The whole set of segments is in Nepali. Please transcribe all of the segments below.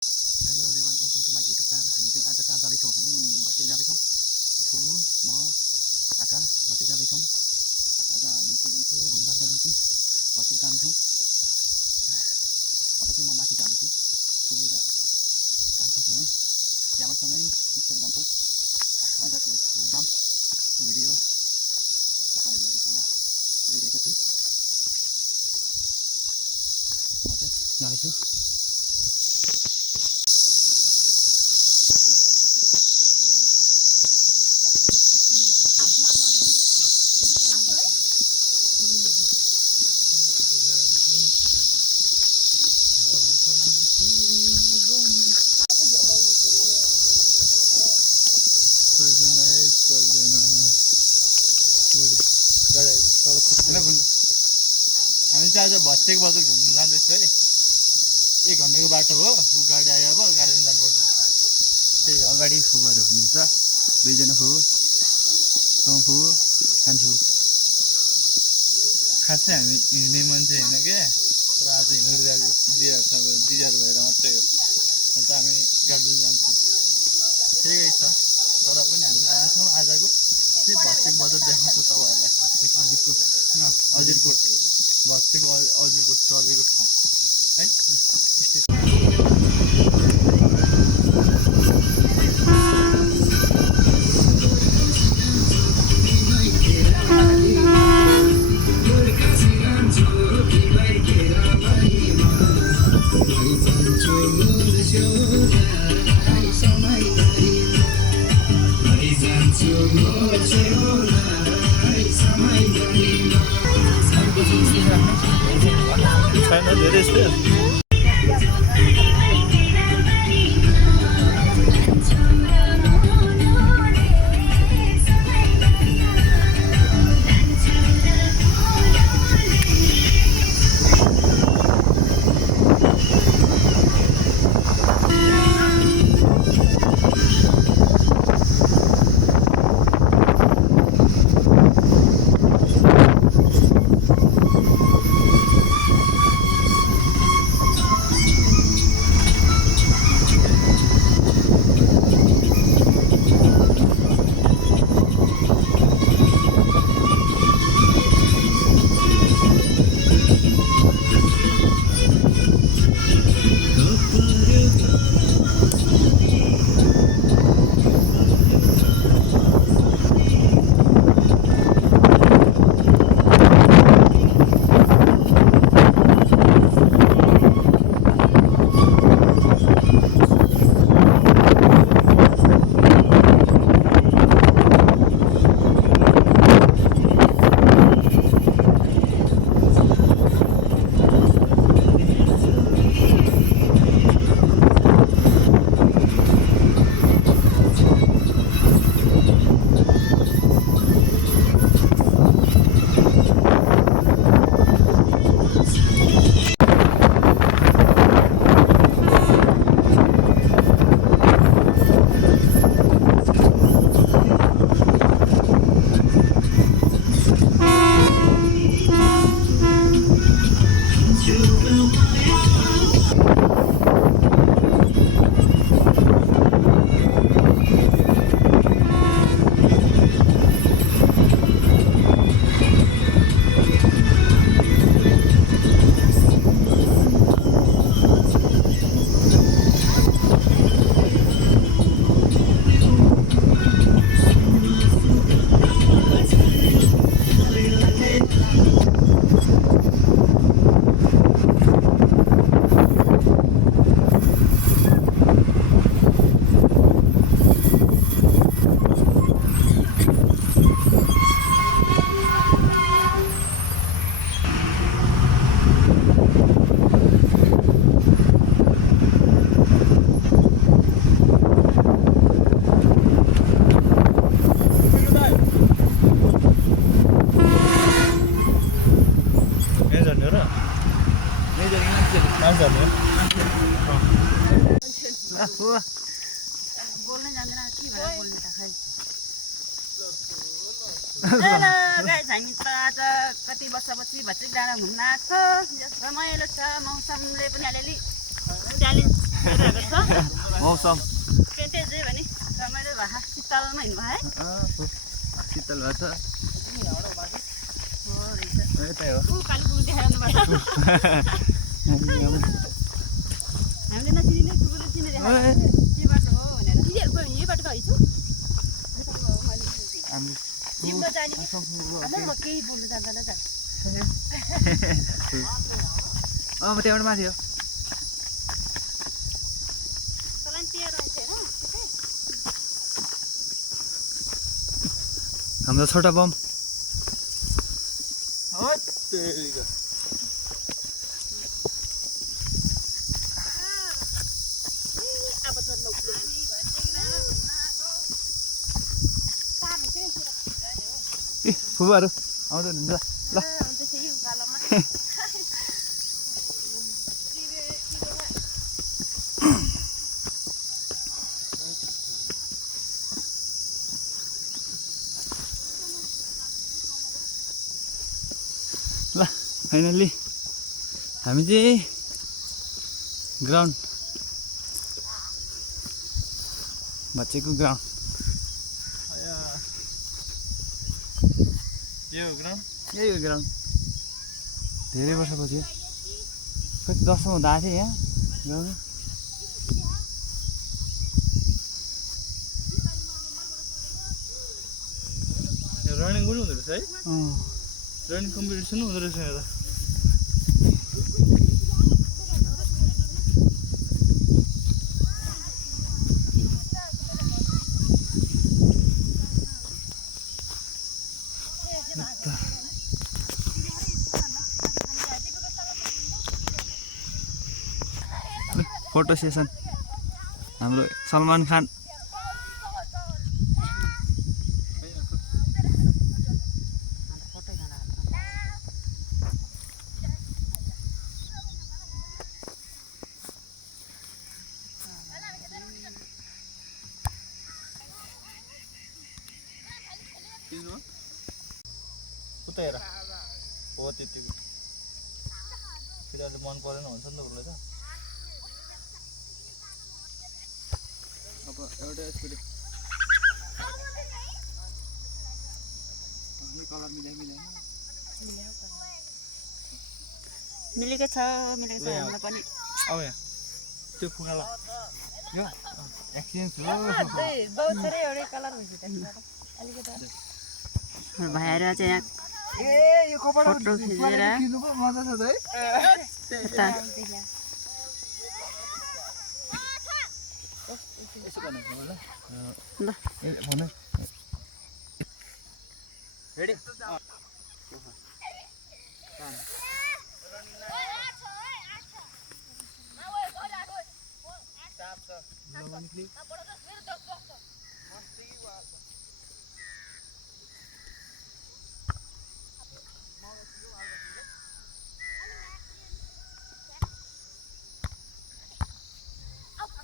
Hello everyone, welcome to my YouTube channel. हामी चाहिँ आज कहाँ जाँदैछौँ भने भर्तिर जाँदैछौँ। फु म काका भर्तिर जाँदैछौँ। आज हामी चाहिँ यसो घुमघामको निम्ति भर्तिर जाँदैछौँ। अब चाहिँ म माथि जाँदैछु पुरा कान्छा छेउमा, त्यहाँबाटसँगै निस्केर जान्छौँ। आजको घुमघाम भिडियो तपाईँहरूलाई देखाउन गइरहेको छु। म चाहिँ जाँदैछु। हामी चाहिँ आज भत्तेक बजार घुम्नु जाँदैछौँ है। 1 घन्टाको बाटो हो। गाडी आयो, अब गाडीमा जानुपर्छ। त्यही अगाडि फुहरू हुनुहुन्छ, दुईजना फु फु कान्छु। खासै हामी हिँड्ने मान्छे होइन क्या, तर आज हिँडेर गएको दिदीहरू भएर मात्रै हो। अन्त हामी गाडीमा जान्छौँ, ठिकै छ। तर पनि हामी जानेछौँ आजको चाहिँ भत्तेक बजार देखाउँछौँ तपाईँहरूलाई। भत्तेक अजितकोट अजिरकोट भत्तेक अजिरकोट चलेको ठाउँ है। छैन धेरै स्पेस। बोल्नै जान्दैन के भनेर बोल्ने त खै। हेलो गाइस, हामी त आज कति वर्षपछि भत्तेक डाँडा घुम्न आएको। रमाइलो छ, मौसमले पनि अलिअलि गरिरहेको छ मौसम पेन्टे जे भने रमाइलो भए शीतलमा हिँड्नु भए शीतल भएको छ हो रहेछ त्यही हो ऊ कालीपुङ देखाउनु बाटो हामीले नचिने कुकुरले चिने देखाएको के बाटो हो भनेर दिदीहरू गयो भने यही बाटो गइछु जिम्मा जाने म केही बोल्नु जान्दैन त म त्यहाँबाट माथि हो तँलाई त्यहाँ रहेछ होइन हाम्रो छोटा बम ए फुपूहरू आउँदैन हुन्छ ल ल फाइनल्ली हामी चाहिँ ग्राउन्ड बच्चेको ग्राउन्ड यो ग्राउन्ड यही हो ग्राउन्ड धेरै वर्षपछि कति 10 हुँदा आएको थिएँ यहाँ ग्राउन्ड रनिङ पनि हुँदो रहेछ है रनिङ कम्पिटिसन हुँदो रहेछ यहाँ त फोटो सेसन हाम्रो सलमान खान उता हेर हो त्यतिको फेरि अहिले मन परेन भन्छ नि त उसलाई त अब एउटा यसको कलर मिलेको छ हामीलाई पनि अब यहाँ त्यो फुगाला यो एक्सचेन्ज हो बहुत साह्रै एउटै कलर हुन्छ अलिकति भएर चाहिँ यहाँ ए यो कपडा फोटो खिचेर किन्नु पो मजा छ त है यसो गर्नु होला ल ए भन्नु रेडी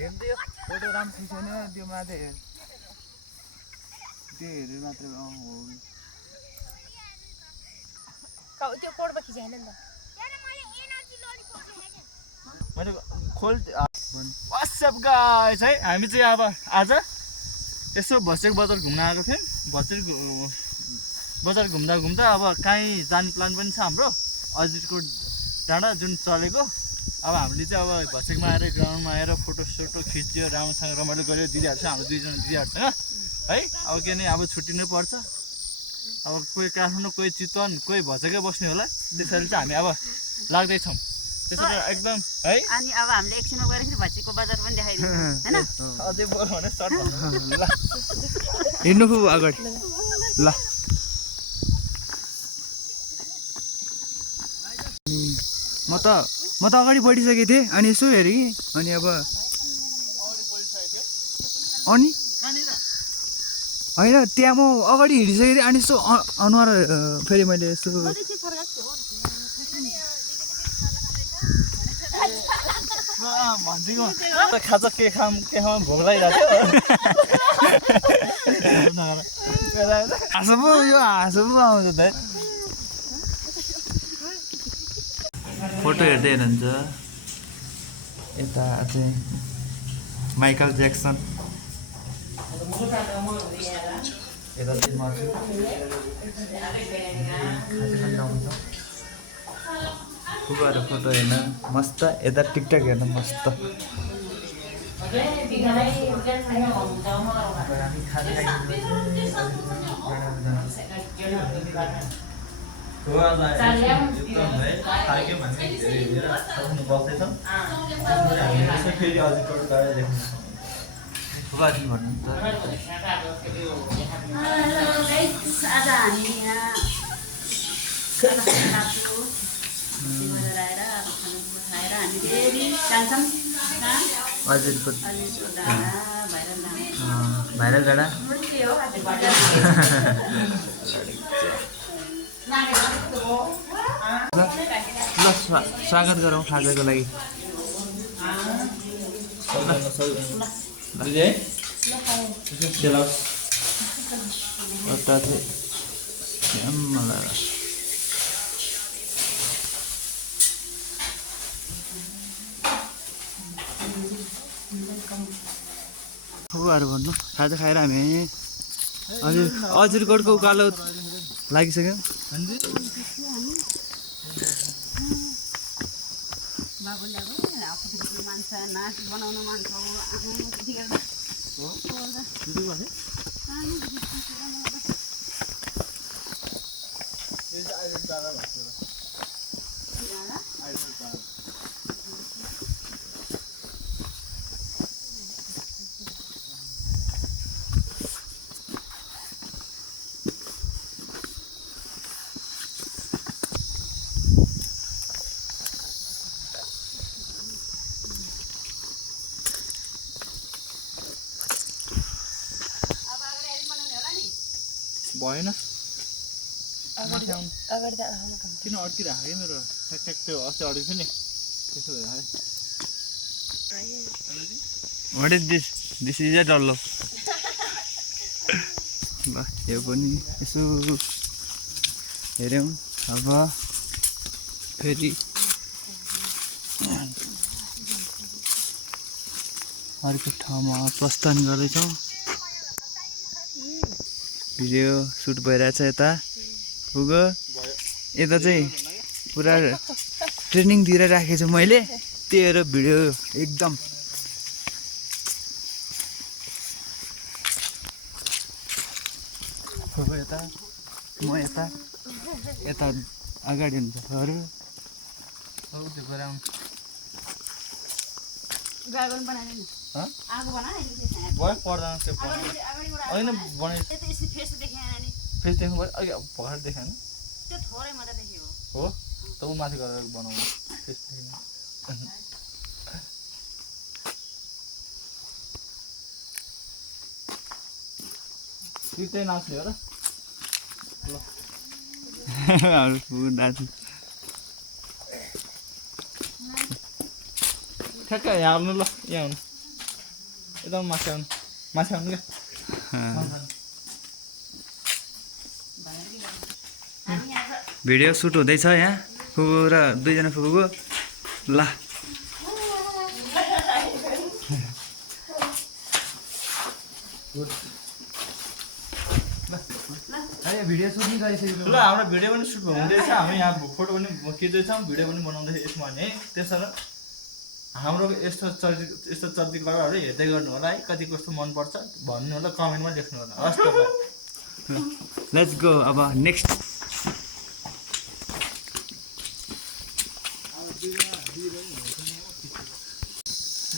हेर्दै फोटो राम्रो छैन त्यो माथि त्यो हेरेर मात्र हो त्यो कोडमा खिचाएन नि त मैले खोल वाट्सएप गाइस है हामी चाहिँ अब आज यसो भचेक बजार घुम्न आएको थियौँ भचेक बजार घुम्दा घुम्दा अब काहीँ जाने प्लान पनि छ हाम्रो अजितको डाँडा जुन चलेको अब हामीले चाहिँ अब भचेकमा आएर ग्राउन्डमा आएर फोटो सोटो खिच्यो राम्रोसँग रमाइलो गऱ्यो दिदीहरू छ हाम्रो दुईजना दिदीहरूसँग है अब के नि अब छुट्टिनै पर्छ अब कोही काठमाडौँ कोही चितवन कोही भचेकै बस्ने होला त्यसैले चाहिँ हामी अब लाग्दैछौँ त्यसरी एकदम है अनि अब हामीले एकछिनमा गएर फेरि भचेकको बजार पनि देखाइदिउँ हैन अझै बोल भने सर्ट भन्नु ल हिँड्नु खु अगाडि ल म त अगाडि बढिसकेको थिएँ अनि यसो हेरेँ कि अनि अब अनि होइन त्यहाँ म अगाडि हिँडिसकेको थिएँ अनि यसो अनुहार फेरि मैले यसो भन्छौँ खाजा के खाम भोक लागिरहेको हाँसो पो यो हाँसो पो आउँछ त फोटो हेर्दै हुनुहुन्छ यता चाहिँ माइकल ज्याक्सन यता चाहिँ म छु फुपूहरू फोटो हेर्न मस्त यता टिकटक हेर्न मस्त हजुरको भाइरल डाँडा ल स्वागत गरौँ खाजाको लागि यता चाहिँ फुपूहरू भन्नु खाजा खाएर हामी हजुरकोटको उकालो लागिसक्यो भएन किन अड्किरहेको कि मेरो ठ्याक त्यो अस्ति अडेको थियो नि त्यसो भएर what is this is a डल्लो ल यो पनि यसो हेऱ्यौँ अब फेरि अर्को ठाउँमा प्रस्थान गर्दैछौँ भिडियो सुट भइरहेछ यता पुगो यता चाहिँ पुरा ट्रेनिङ दिएर राखेको छु मैले त्यही हेरेर भिडियो एकदम यता म यता यता अगाडि हुन्छ अरू त्यो गराउँ पर्दैन त्यो होइन बनाइ फेस देख्नु भयो अघि भर्खर देखाएन हो त ऊ माथि गरेर बनाउनु फेस देख्नु त्यही नाच्ने हो र नाच्नु ठ्याक्क यहाँ आउनु ल यहाँ आउनु एकदम माथि आउनु क्या भिडियो सुट हुँदैछ यहाँ फुपू र दुईजना फुपूको ल भिडियो सुट नि गरिसक्यो ल हाम्रो भिडियो पनि सुट हुँदैछ हामी यहाँ फोटो पनि खिच्दैछौँ भिडियो पनि बनाउँदैछ यसमा नि त्यसर्थ हाम्रो यस्तो चलचित्र कलाहरू हेर्दै गर्नु होला है कति कस्तो मनपर्छ भन्नु होला कमेन्टमा लेख्नु होला हस् त लेट्स गो अब नेक्स्ट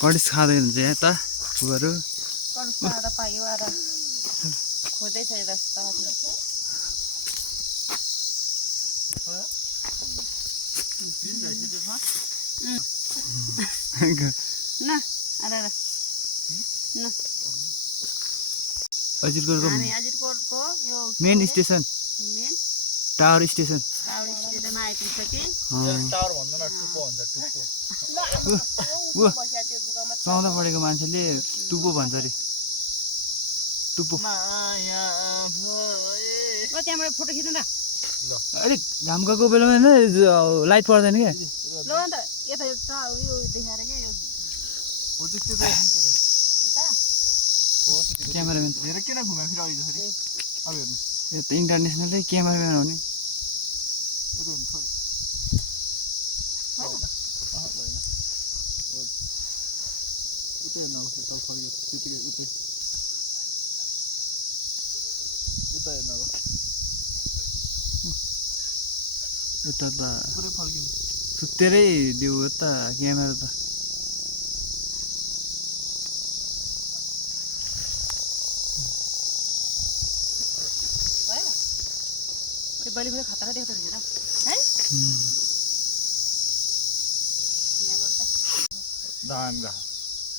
कडिस खाँदै हुन्छ यहाँ त फुपूहरू अजिरकोटको मेन स्टेसन टावर स्टेसन चौध पढेको मान्छेले टुप्पो भन्छ अरे टुप्पो फोटो खिच्नु न अलिक घाम गएको बेलामा होइन लाइट पर्दैन क्या हो त्यस्तै त यता हो त्यति क्यामेराम्यान हेर किन घुम्यो फेरि अहिले फेरि अब हेर्नु यो त इन्टरनेसनलै क्यामेराम्यान हो नि उता हेर्नु छोड भएन उतै हेर्नु अब तल फर्क्यो त्यतिकै उता हेर्नु अब यता त पुरै फर्किनु सुत्तेरै दिउ त क्यामेरा त त्यो बलिबुली खतरा देख्दो रहेछ र है यहाँबाट त दामी गएको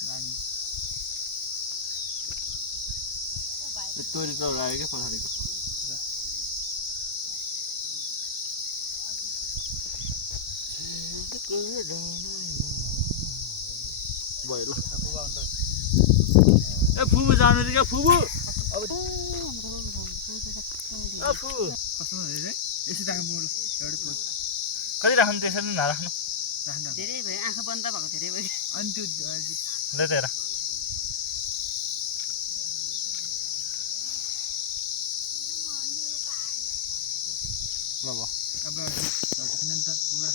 दामी तोरी त आयो क्या पछाडिको भयो ल ए फुबु जानु क्या फुबु अब फुबु कस्तो यसो राख्नु एउटै पोज कति राख्नु त्यसरी नराख्नु राख्नु धेरै भयो आँखा बन्द भएको धेरै भयो अनि त्यो ल त हेर ल भयो अब एउटा किन त पुरा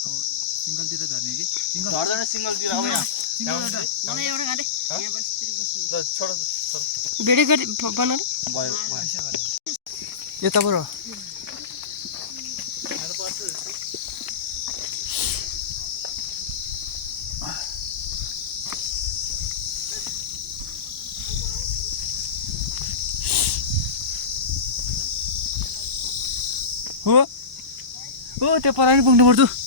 अब सिङ्गलतिर झर्ने कि सिङ्गल झर्दैन सिङ्गलतिर अब यहाँ सिङ्गल एउटा मलाई एउटा गाडे यहाँ बस्तिर बस्नु ल छोड भिडियो गरी बनाउनु भयो यताबाट हो हो त्यो परानी पुग्नु पर्छ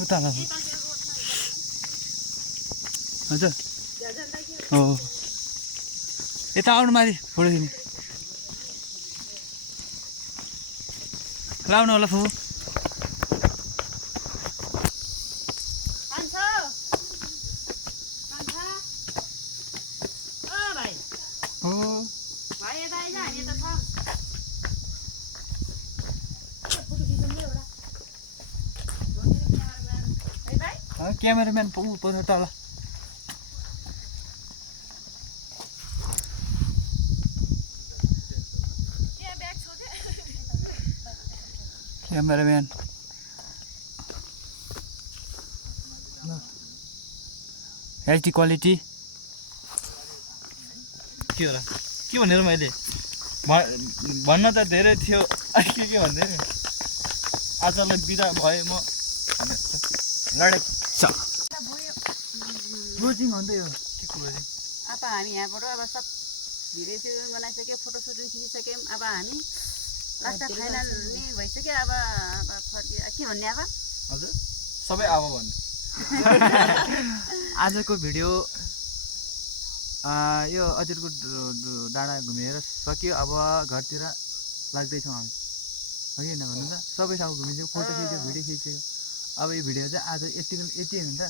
उता हजुर हो यता आउनु माथि फोटो खिच्ने लाउनु होला फुपू हो क्यामेराम्यान पुग्नु पर्छ तल क्यामेराम्यान एचडी क्वालिटी के हो र के भनेर मैले भन्न त धेरै थियो के भन्दै नि आजलाई बिदा भएँ म लडेक छ क्लोजिङ हो नि त यो के क्लोजिङ अब हामी यहाँबाट अब सब भिडियो सिडियो बनाइसक्यो फोटो सुट खिचिसक्यौँ अब हामी लास्ट फाइनल नि भइसक्यो अब फर्कियो के भन्ने अब हजुर सबै अब भन्नु आजको भिडियो यो अजिरको डाँडा घुमेर सक्यो अब घरतिर लाग्दैछौँ हामी हो कि भन्नु त सबै ठाउँ घुमिसक्यो फोटो खिच्यो भिडियो खिच्यो अब यो भिडियो चाहिँ आज यति हो नि त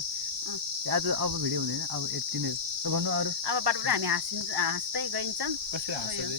आज अब भिडियो हुँदैन अब यति नै हो भन्नु अरू अब बाटोबाट हामी हाँस्दै गइन्छौँ कसरी हाँस्दै